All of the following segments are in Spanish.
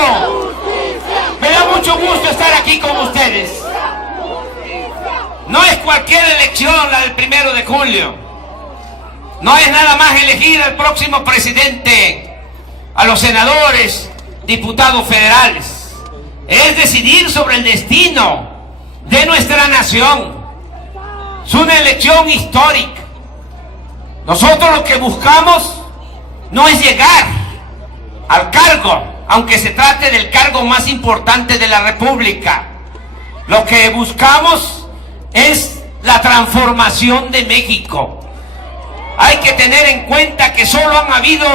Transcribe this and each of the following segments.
eso. Me da mucho gusto estar aquí con ustedes. No es cualquier elección la del 1 de julio. No es nada más elegir al próximo presidente, a los senadores, diputados federales. Es decidir sobre el destino de nuestra nación. Es una elección histórica. Nosotros lo que buscamos no es llegar al cargo, aunque se trate del cargo más importante de la República. Lo que buscamos es la transformación de México. Hay que tener en cuenta que solo han habido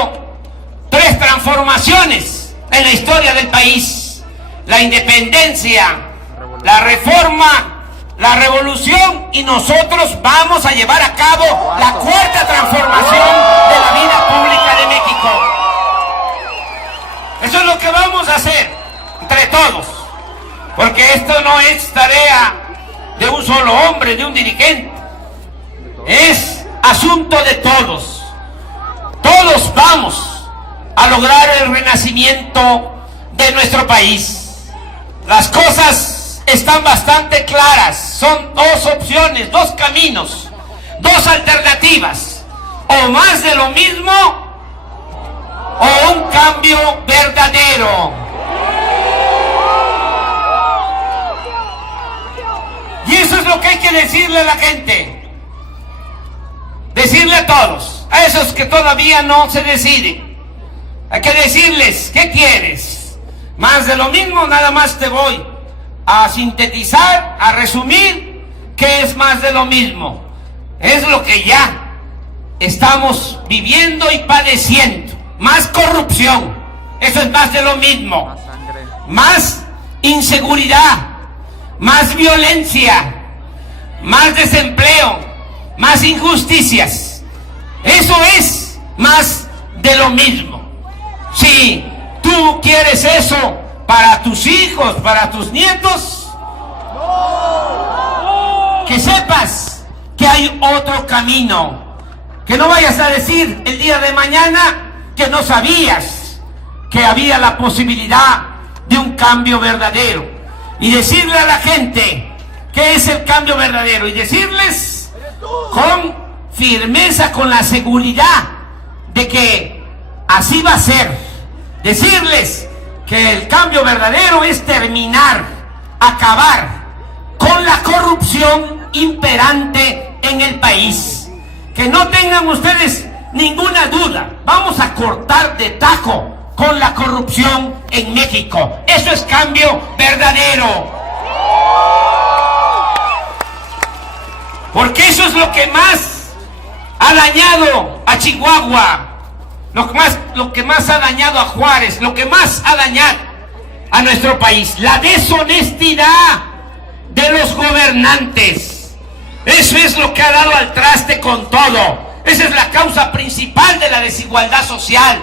3 transformaciones en la historia del país: la independencia, la reforma, la revolución, y nosotros vamos a llevar a cabo la 4ª transformación de la vida pública de México. Eso es lo que vamos a hacer entre todos, porque esto no es tarea de un solo hombre, de un dirigente. Es asunto de todos. Todos vamos a lograr el renacimiento de nuestro país. Las cosas están bastante claras. Son 2 opciones, 2 caminos, 2 alternativas: o más de lo mismo o un cambio verdadero. Y eso es lo que hay que decirle a la gente, decirle a todos, a esos que todavía no se deciden. Hay que decirles: ¿qué quieres? ¿Más de lo mismo? Nada más te voy a sintetizar, a resumir qué es más de lo mismo. Es lo que ya estamos viviendo y padeciendo: más corrupción. Eso es más de lo mismo. Más inseguridad, más violencia, más desempleo, más injusticias. Eso es más de lo mismo. Si tú quieres eso para tus hijos, para tus nietos, que sepas que hay otro camino. Que no vayas a decir el día de mañana que no sabías que había la posibilidad de un cambio verdadero. Y decirle a la gente qué es el cambio verdadero, y decirles con firmeza, con la seguridad de que así va a ser. Decirles que el cambio verdadero es terminar, acabar con la corrupción imperante en el país. Que no tengan ustedes ninguna duda, vamos a cortar de tajo con la corrupción en México. Eso es cambio verdadero. Porque eso es lo que más ha dañado a Chihuahua, lo que más ha dañado a Juárez, lo que más ha dañado a nuestro país: la deshonestidad de los gobernantes. Eso es lo que ha dado al traste con todo. Esa es la causa principal de la desigualdad social,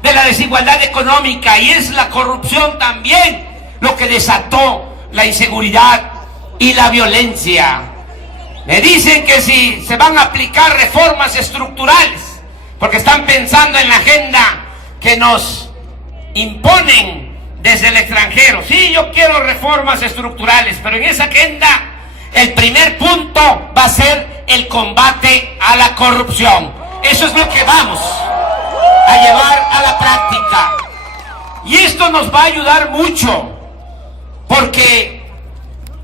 de la desigualdad económica, y es la corrupción también lo que desató la inseguridad y la violencia. Me dicen que si se van a aplicar reformas estructurales, porque están pensando en la agenda que nos imponen desde el extranjero. Sí, yo quiero reformas estructurales, pero en esa agenda el primer punto va a ser el combate a la corrupción. Eso es lo que vamos a llevar a la práctica. Y esto nos va a ayudar mucho, porque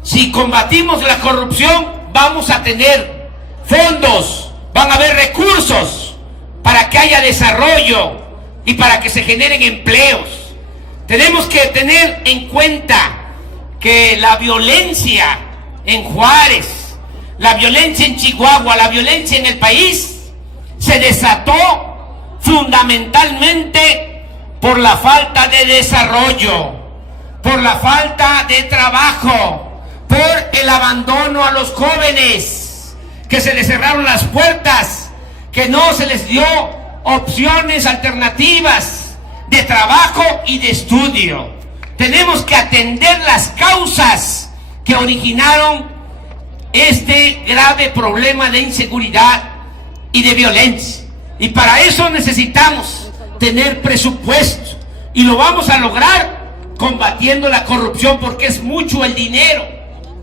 si combatimos la corrupción, vamos a tener fondos, van a haber recursos para que haya desarrollo y para que se generen empleos. Tenemos que tener en cuenta que la violencia en Juárez, la violencia en Chihuahua, la violencia en el país se desató fundamentalmente por la falta de desarrollo, por la falta de trabajo, por el abandono a los jóvenes, que se les cerraron las puertas, que no se les dio opciones alternativas de trabajo y de estudio. Tenemos que atender las causas que originaron este grave problema de inseguridad y de violencia. Y para eso necesitamos tener presupuesto, y lo vamos a lograr combatiendo la corrupción, porque es mucho el dinero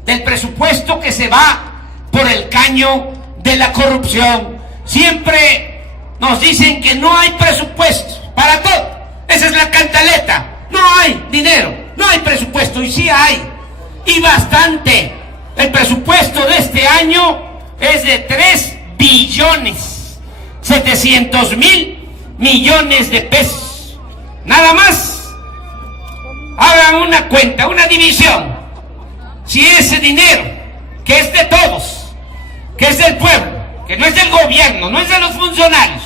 del presupuesto que se va por el caño de la corrupción. Siempre nos dicen que no hay presupuesto para todo. Esa es la cantaleta. No hay dinero, no hay presupuesto, y sí hay, y bastante. El presupuesto de este año es de 3.700.000.000.000 de pesos. Nada más. Hagan una cuenta, una división. Si ese dinero, que es de todos, que es del pueblo, que no es del gobierno, no es de los funcionarios,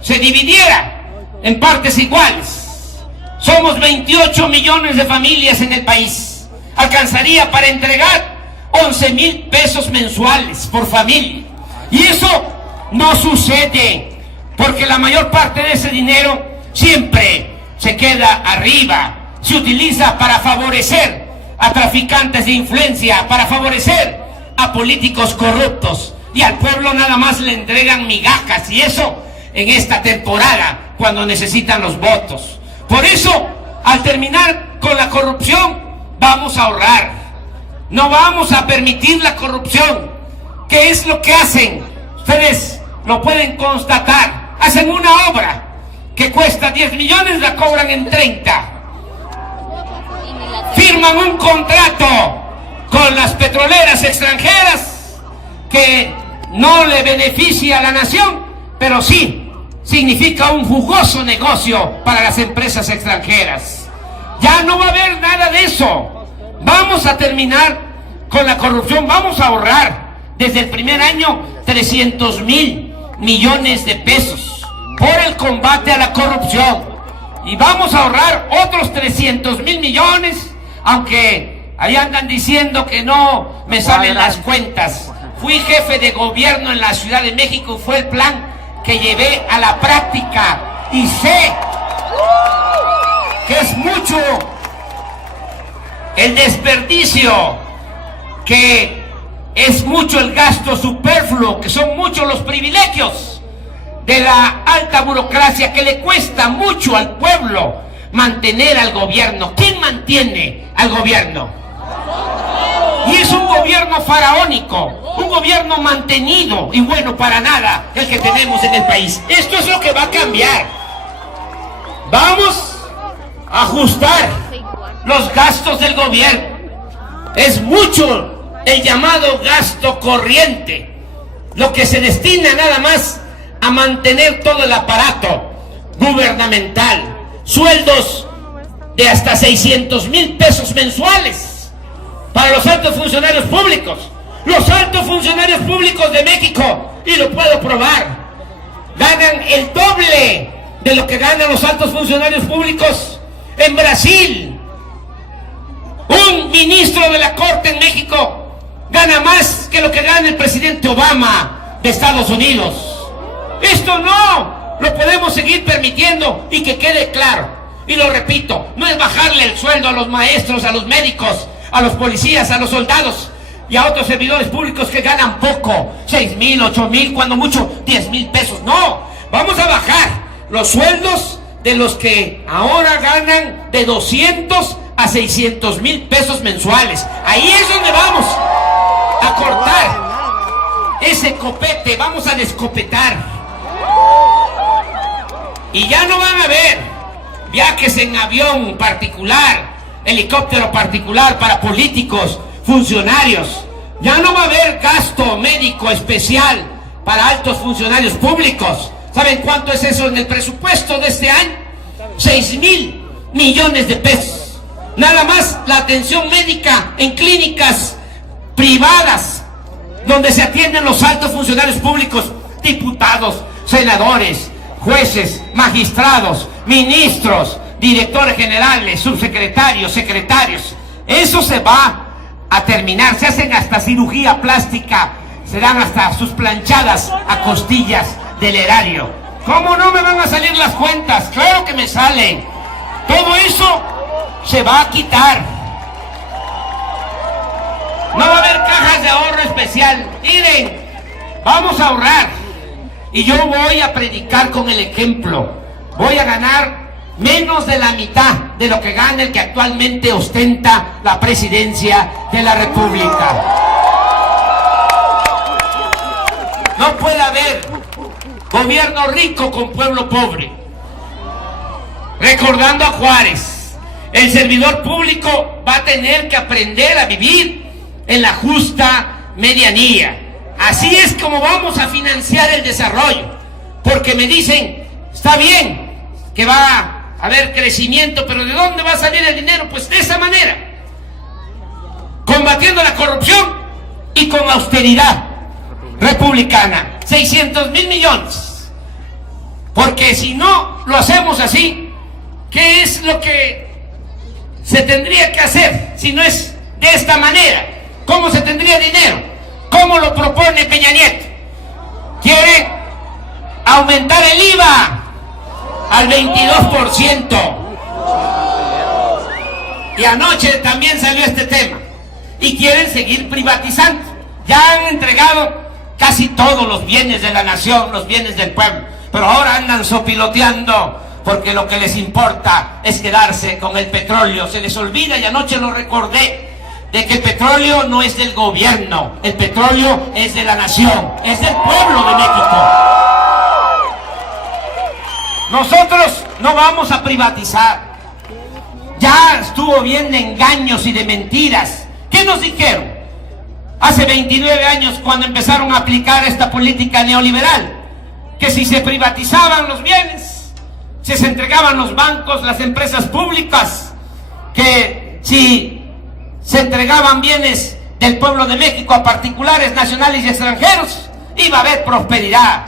se dividiera en partes iguales, somos 28 millones de familias en el país, alcanzaría para entregar 11,000 pesos mensuales por familia. Y eso no sucede, porque la mayor parte de ese dinero siempre se queda arriba, se utiliza para favorecer a traficantes de influencia, para favorecer a políticos corruptos, y al pueblo nada más le entregan migajas, y eso en esta temporada cuando necesitan los votos. Por eso, al terminar con la corrupción, vamos a ahorrar, no vamos a permitir la corrupción. ¿Qué es lo que hacen? Ustedes lo pueden constatar. Hacen una obra que cuesta 10 millones, la cobran en 30. Firman un contrato con las petroleras extranjeras que no le beneficia a la nación, pero sí significa un jugoso negocio para las empresas extranjeras. Ya no va a haber nada de eso. Vamos a terminar con la corrupción, vamos a ahorrar desde el primer año 300.000.000.000 de pesos por el combate a la corrupción, y vamos a ahorrar otros 300.000 millones, aunque ahí andan diciendo que no me salen las cuentas. Fui jefe de gobierno en la Ciudad de México, fue el plan que llevé a la práctica, y sé que es mucho el desperdicio, que es mucho el gasto superfluo, que son muchos los privilegios de la alta burocracia, que le cuesta mucho al pueblo mantener al gobierno. ¿Quién mantiene al gobierno? Y es un gobierno faraónico, un gobierno mantenido y bueno para nada el que tenemos en el país. Esto es lo que va a cambiar. Vamos a ajustar los gastos del gobierno. Es mucho el llamado gasto corriente, lo que se destina nada más a mantener todo el aparato gubernamental. Sueldos de hasta 600,000 pesos mensuales para los altos funcionarios públicos. Los altos funcionarios públicos de México, y lo puedo probar, ganan el doble de lo que ganan los altos funcionarios públicos en Brasil. Un ministro de la Corte en México gana más que lo que gana el presidente Obama de Estados Unidos. Esto no lo podemos seguir permitiendo, y que quede claro, y lo repito, no es bajarle el sueldo a los maestros, a los médicos, a los policías, a los soldados y a otros servidores públicos que ganan poco, 6,000, 8,000, cuando mucho 10,000 pesos. No, vamos a bajar los sueldos de los que ahora ganan de 200 a 600,000 pesos mensuales. Ahí es donde vamos a cortar ese copete, vamos a descopetar. Y ya no van a haber viajes en avión particular, helicóptero particular para políticos, funcionarios. Ya no va a haber gasto médico especial para altos funcionarios públicos. ¿Saben cuánto es eso en el presupuesto de este año? 6,000 millones de pesos. Nada más la atención médica en clínicas privadas donde se atienden los altos funcionarios públicos, diputados, senadores, jueces, magistrados, ministros, directores generales, subsecretarios, secretarios. Eso se va a terminar. Se hacen hasta cirugía plástica, se dan hasta sus planchadas a costillas del erario. ¿Cómo no me van a salir las cuentas? Claro que me salen. Todo eso se va a quitar. No va a haber cajas de ahorro especial. Miren, vamos a ahorrar. Y yo voy a predicar con el ejemplo. Voy a ganar menos de la mitad de lo que gana el que actualmente ostenta la presidencia de la República. No puede haber gobierno rico con pueblo pobre. Recordando a Juárez, el servidor público va a tener que aprender a vivir en la justa medianía. Así es como vamos a financiar el desarrollo, porque me dicen, está bien que va a haber crecimiento, pero ¿de dónde va a salir el dinero? Pues de esa manera, combatiendo la corrupción y con austeridad republicana. 600,000 millones, porque si no lo hacemos así, ¿qué es lo que se tendría que hacer si no es de esta manera? ¿Cómo se tendría dinero? ¿Cómo lo propone Peña Nieto? Quiere aumentar el IVA al 22%. Y anoche también salió este tema. Y quieren seguir privatizando. Ya han entregado casi todos los bienes de la nación, los bienes del pueblo. Pero ahora andan sopiloteando porque lo que les importa es quedarse con el petróleo. Se les olvida, y anoche lo recordé, de que el petróleo no es del gobierno, el petróleo es de la nación, es del pueblo de México. Nosotros no vamos a privatizar. Ya estuvo bien de engaños y de mentiras. ¿Qué nos dijeron? Hace 29 años, cuando empezaron a aplicar esta política neoliberal, que si se privatizaban los bienes, si se entregaban los bancos, las empresas públicas, que si se entregaban bienes del pueblo de México a particulares, nacionales y extranjeros, iba a haber prosperidad,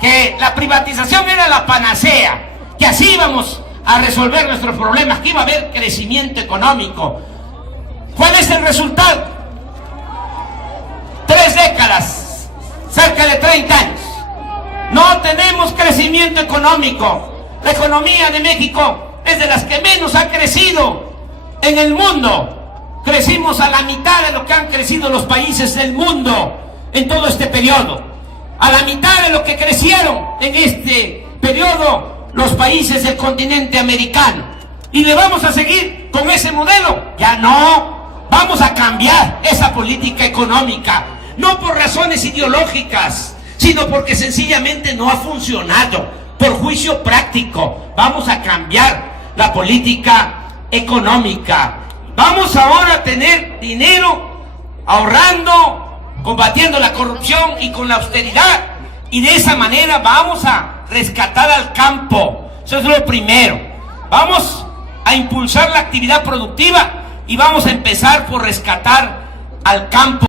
que la privatización era la panacea, que así íbamos a resolver nuestros problemas, que iba a haber crecimiento económico. ¿Cuál es el resultado? 3 décadas, cerca de 30 años. No tenemos crecimiento económico. La economía de México es de las que menos ha crecido en el mundo. Crecimos a la mitad de lo que han crecido los países del mundo en todo este periodo. A la mitad de lo que crecieron en este periodo los países del continente americano. ¿Y le vamos a seguir con ese modelo? Ya no. Vamos a cambiar esa política económica. No por razones ideológicas, sino porque sencillamente no ha funcionado. Por juicio práctico. Vamos a cambiar la política económica. Vamos ahora a tener dinero ahorrando, combatiendo la corrupción y con la austeridad. Y de esa manera vamos a rescatar al campo. Eso es lo primero. Vamos a impulsar la actividad productiva y vamos a empezar por rescatar al campo.